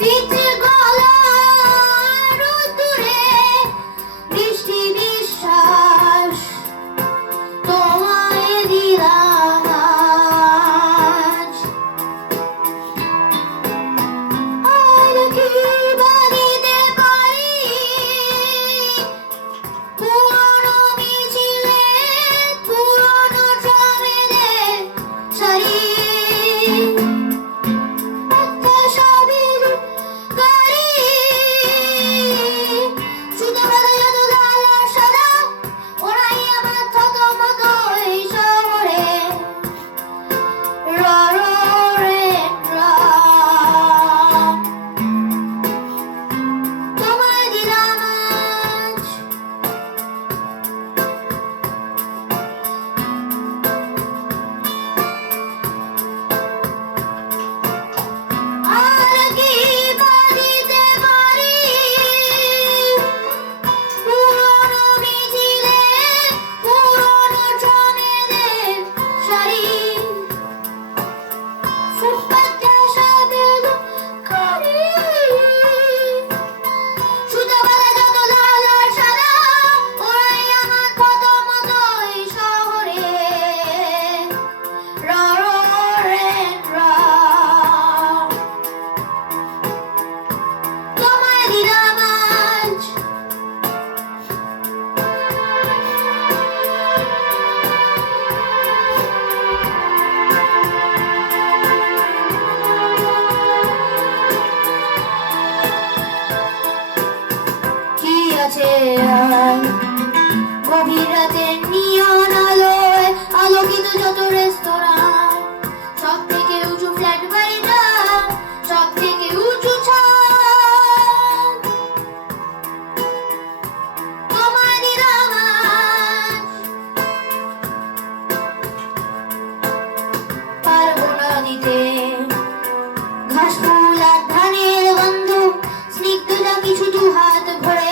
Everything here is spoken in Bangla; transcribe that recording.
পিঠে গলার রোদ্দুরে বৃষ্টি বিশ্বাস তোমায় দিলাম আজ। আর কি বলিতে পারি পুরনো মিছিলে পুরনো ট্রামেদের সারি প্রত্যাশাবির গাড়ি ছুটে বেড়ায় যত লাল আর সাদা ওরাই আমার থতমত এই শহরে র র রে র তোমায় দিলাম আজ। আর কি বলিতে পারি পুরনো মিছিলে পুরনো ট্রামেদের সারি ফুটপাতে সাবের গাড়ি ছুটে বেড়ায় যত লাল আর সাদা ওরাই আমার থতমত এই শহরে র র রে র তোমায় দিলাম আজ। কি আছে আর গভীর রাতের নিয়ন আলোয় আলোকিত যত রেস্তোরাঁ সব থেকে উঁচু ফ্ল্যাট বাড়িটা সব থেকে উঁচু ছাদ তোমায় দিলাম আজ। পারবো না দিতে ঘাস ফুল আর ধানের গন্ধ স্নিগ্ধতা কিছু দু হাত ভরে